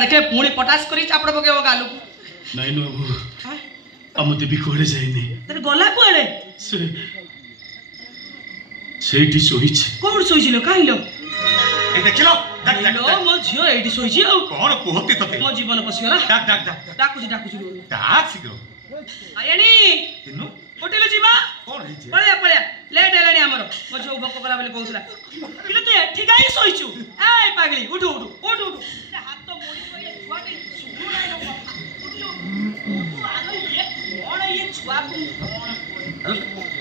देखे पुणी पटास करी चापड़ पकेब गालू नहीं नो आम देवी कुआड़े जाइनी गला कुआड़े सेठी शोइछ कोन शोइछिलो काहिलो ए देखिलो लो मो झियो एडी शोइछि आ कोन कोहती तते मो जीवन पसिगला डाक डाक डाक डाकुछि डाक शीघ्र आयणी तिनु होटल जीवा कोन हिचे पळया पळया लेट हेलानी हमरो मो जो भक्क कला बेले कहउसला किलो तू एठी काई शोइछु ए पागली उठु उठु उठु उठु हाथ तो मोड़ी पड़े छुआटी सुगु नाइ नो उठु आलो ये कोन ये छुआ को कोन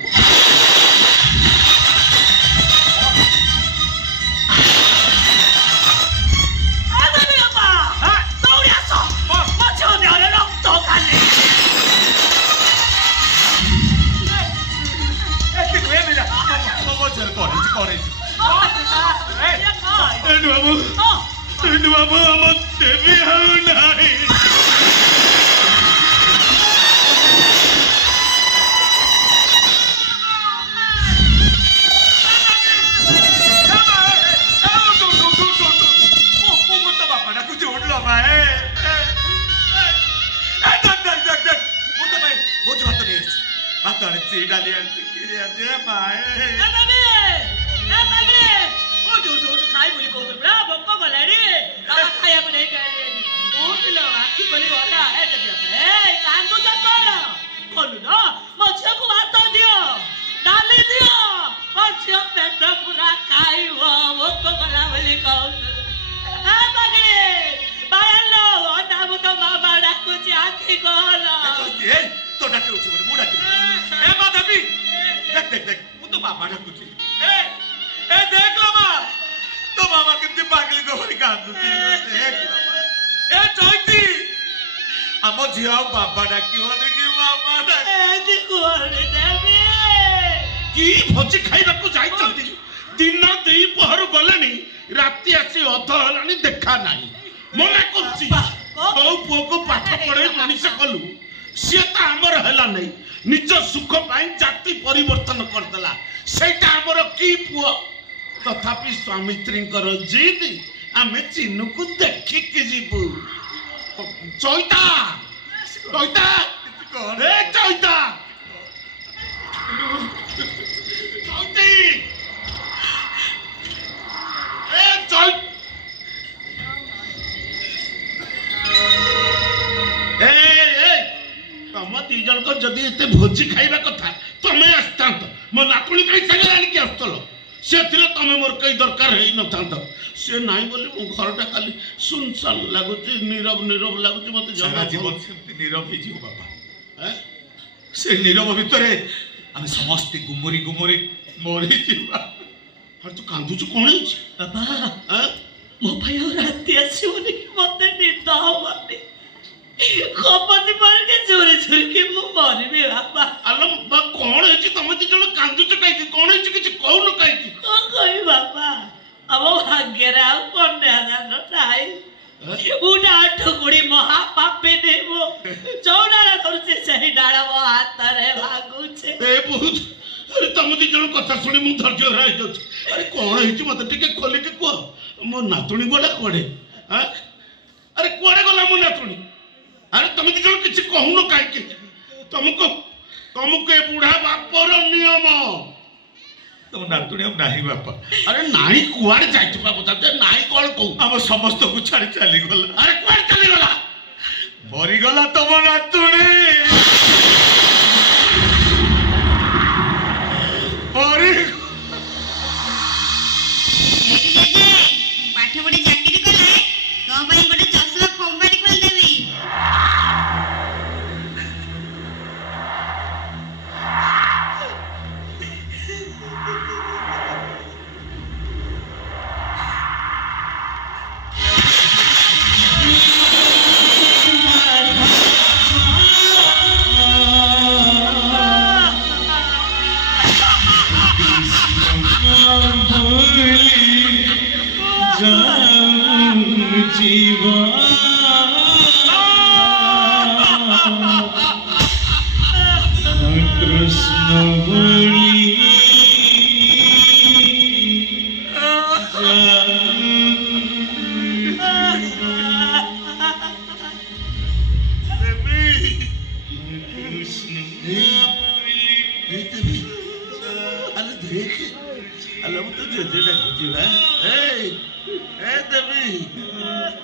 बाबू हम देवी हूं नहीं भोजी खाइबा जाइछंती दिन देई पहर गलेनी राति आसी अध हलानी देखा नाही मना करछि ओ पुओ को पाठ पढे मनीष कलु से त हमर हला नै निज सुख पाई जाति परिवर्तन कर देला सेटा हमर की पुओ तथापि स्वामी स्त्रीकर जिद आमे चिन्नु को देखि के जीबू चैता चैता ए चैता तुम दी जन को जदि एते भोजी खाइबा कथा तमे आस्तांत मो नातुणी कई संगे आनी के आस्तलो सेथिरे तमे मोर कई दरकार हेई न थांत से नाही बोली मो घरटा खाली सुनसान लागुची नीरव नीरव लागुची मते जरा जीवन सेमती नीरव हे जीव बाबा हैं से नीरव भितरे हम समस्त गुमरी गुमरी मोरी जीवा हर तू कांदुचु कोन हिच बाबा हैं मो भाई राति आसीबनी कि मते निदा होबनी खपति पर के चोरी चोरी के मु मरबे बाबा अल्ल बा कोन हिच तमे ती जण कांदुचु काई कि कोन हिच किछ कहू न काई कि कहि बाबा अब भाग्यरा कोन दादा नाही उडा ठुकुड़ी महा पापे देबो चौडाला धरसे सही डाळा मो हाथ रे भागु छे ए बहुत अरे तमे ती जण कथा सुनी मु धैर्य हराई जाउछ अरे कोन हिच मते टिके खोली के को मो नातुणी गोला कोडे हैं अरे कोडे गोला मो नातुणी अरे तुम दी जण किछ कहू न काई के तुमको ए बूढ़ा बापर नियम तुम नातुणी हम नाही बापा अरे नाही कुआडे जाइछ बाबू तते नाही कोन कहू हम समस्त को छाड़ी चली गला अरे कुआडे चली गला मरी गला तुम नातुणी मरी पाठ पढ़ी चाकरी कले तो भाई गोटे चश्मा कंपनी खोल देबी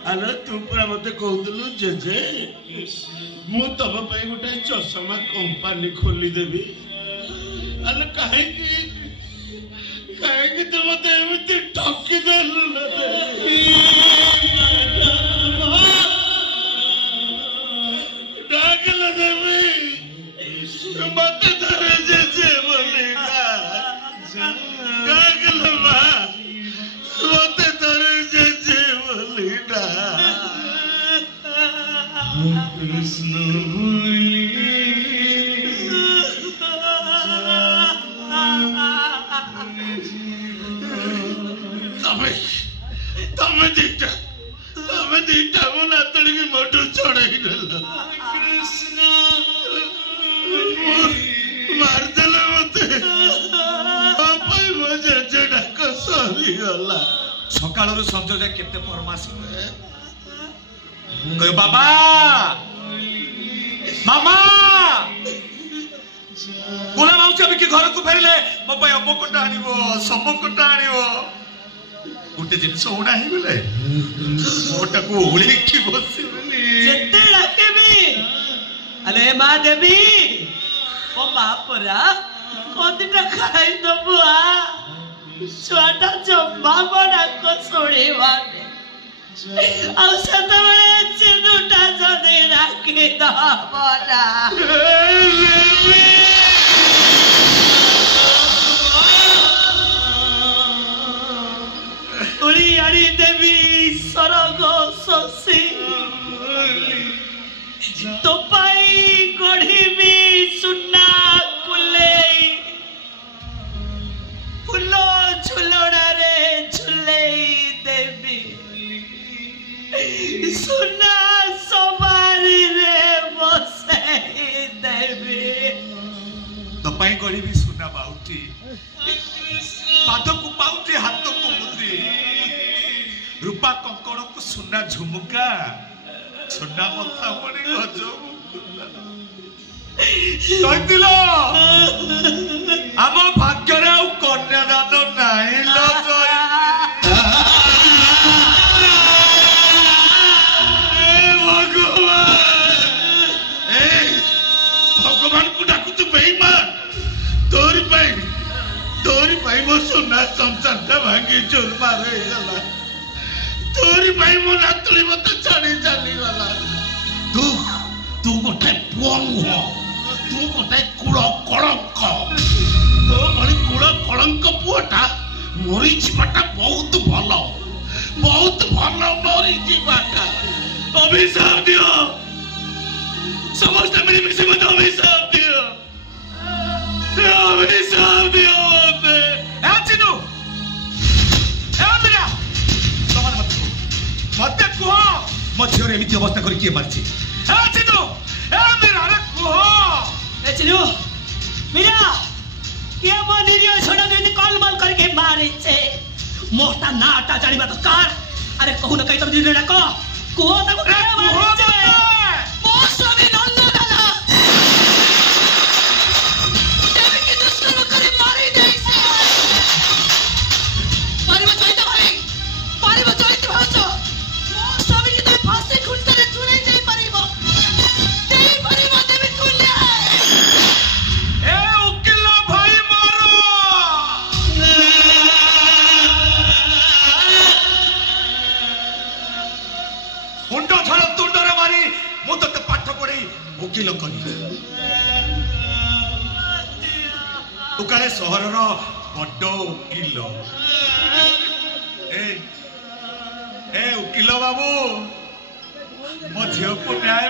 ଆଲୋ ତୁ ପୁରା ମତେ କହୁଥିଲୁ ଜେଜେ ମୁଁ ତମ ପାଇଁ ଗୋଟେ ଚଷମା କମ୍ପାନୀ ଖୋଲିଦେବି। ଆଲୋ କାହିଁକି ତୁ ମତେ ଏମିତି ଠକିଦେଲୁ? ଡାକିଲ ଦେବି ମତେ ଧରେ ଜେଜେ ବୋଲି ଡାକିଲ ମା ମତେ ଧରେ ଜେଜେ ବୋଲି କୃଷ୍ଣ ତମେ ଦିଟା ମୋ ନାତୁଣୀକି ମୋଠୁ ଛଡେଇ ଦେଲ। ମାରିଦେଲ ମତେ ମୋ ଜେଜେ ଡାକ ସରିଗଲା। ସକାଳରୁ ସଞ୍ଜ ଯାଏ କେତେ ଫରମାସ କହିବ ବାବା ମାମା ବୁଲା ମାଉସୀ ଆମେ କି ଘରକୁ ଫେରିଲେ ମୋ ପାଇଁ ଅମକଟା ଆଣିବ ସମକଟା ଆଣିବ। ଗୋଟେ ଜିନିଷ ଉଣା ହେଇଗଲେ ମୋଟାକୁ ଓଳିକି ବସିବନି। ଯେତେ ଡାକିବି ଆଲେ ମା ଦେବୀ ଓ ବାପରା କଦିଟା ଖାଇଦବୁ ଛୁଆଟା ଜମା ମୋ ଡାକ ଶୁଣିବାନି। ଆଉ ସେତେବେଳେ ଚିନ୍ନୁଟା ଯଦି ଡାକିଦବନା ତୁଳି ଆଣି ଦେବି ସରଗ ଶଶୀ ତୋ ପାଇଁ ଗଢ଼ିବି ସୁନା କୁଲେଇ ଫୁଲ ଝୁଲଣାରେ ଝୁଲେଇ ଦେବି ସୁନା ସବାରିରେ ବସେଇ ଦେବି। ତୋ ପାଇଁ ଗଢ଼ିବି ସୁନା ବାଉଟି ପାଦକୁ ପାଉଟି ହାତକୁ ମୁଦି ରୂପା କଙ୍କଣକୁ ସୁନା ଝୁମୁକା ସୁନା ମଥା ପଡି ଗଜବୁ କହିଥିଲ ଆମ ଭାଗ୍ୟରେ ଆଉ କନ୍ୟାଦାନ ନାହିଁ ଲୋ ଭଗବାନକୁ ଡାକୁଛୁ ବେଇମାନ। ତୋରି ପାଇଁ ମୋ ସୁନା ସଂସାରଟା ଭାଙ୍ଗି ଚୁରମାର ହେଇଗଲା। ତୋରି ପାଇଁ ମୋ ନାତୁଣୀ ମତେ ଛାଡି ଚାଲିଗଲା। ତୁ ଗୋଟେ ପୁଅ ନୁହଁ, ତୁ ଗୋଟେ କୁଳ କଳଙ୍କ। ତୋ ଭଳି କୁଳ କଳଙ୍କ ପୁଅଟା ମରିଯିବାଟା ବହୁତ ଭଲ ମରିଯିବାଟା। ଅଭିଶାପ ଦିଅ ସମସ୍ତେ ମିଳିମିଶି ମତେ ଅଭିଶାପ ଦିଅ ମତେ କୁହ ମୋ ଝିଅର ଏମିତି ଅବସ୍ଥା କରି କିଏ ମାରିଛି? ଚିନୁ ମୀରା କିଏ ମୋ ନିରୀହ ଛୋଟ ଏମିତି କଲବଲ କରିକି ମାରିଛେ? ମୋଟା ନାଟା ଜାଣିବା ଦରକାର। ଆରେ କହୁନ କାଇଁ ତମେ ଦିନ ଡାକ କୁହ ତାକୁ ମୋ ସ୍ୱାମୀ ନନ୍ଦଲାଲ ଦେବୀକି ଦୁଷ୍କର୍ମ କରି ମାରି ଦେଇছে। ପାରିବ ଚୈତ ଭାଇ ପାରିବ ଚୈତ ଭାଉଜ ମୋ ସ୍ୱାମୀକି ତମେ ଫାଶୀ ଖୁଣ୍ଟରେ ଝୁଲାଇ ଦେଇପାରିବ ଦେବୀକୁ ଏ ଉକିଲ ଭାଇ ମୋର ମୁଣ୍ଡ ଝାଳ ତୁଣ୍ଡରେ ମାରି ମୁଁ ତତେ ପାଠ ପଢେଇ ଓକିଲ କରି ତୁ କାଳେ ସହରର ବଡ ଓକିଲ। ଏ ଓକିଲ ବାବୁ ମୋ ଝିଅକୁ ନ୍ୟାୟ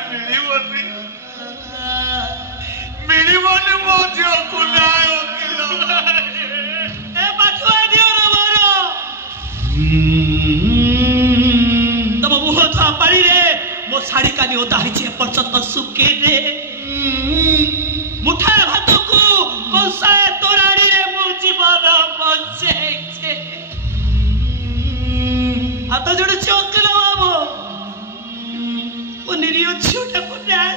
ମିଳିବନି ମୋ ଝିଅକୁ ନ୍ୟାୟ। ଓକିଲ ଏ ପାଠୁଆ ଦିଅ ନା ମୋର ତମ ମୁହ ଧୁଆ ପାଣିରେ ମୋ ଶାଢୀ କାନି ଓଦା ହେଇଛି ଏପର୍ଯ୍ୟନ୍ତ ଶୁଖେଇରେ ମୁଠାଏ ଭାତକୁ କଂସାଏ ତୋରାଣୀରେ ମୋ ଜୀବନ ବଞ୍ଚେଇছে। ହାତ ଯୋଡୁଛି ଓକିଲ ବାବୁ ମୋ ନିରୀହ ଝିଅଟାକୁ ନ୍ୟାୟ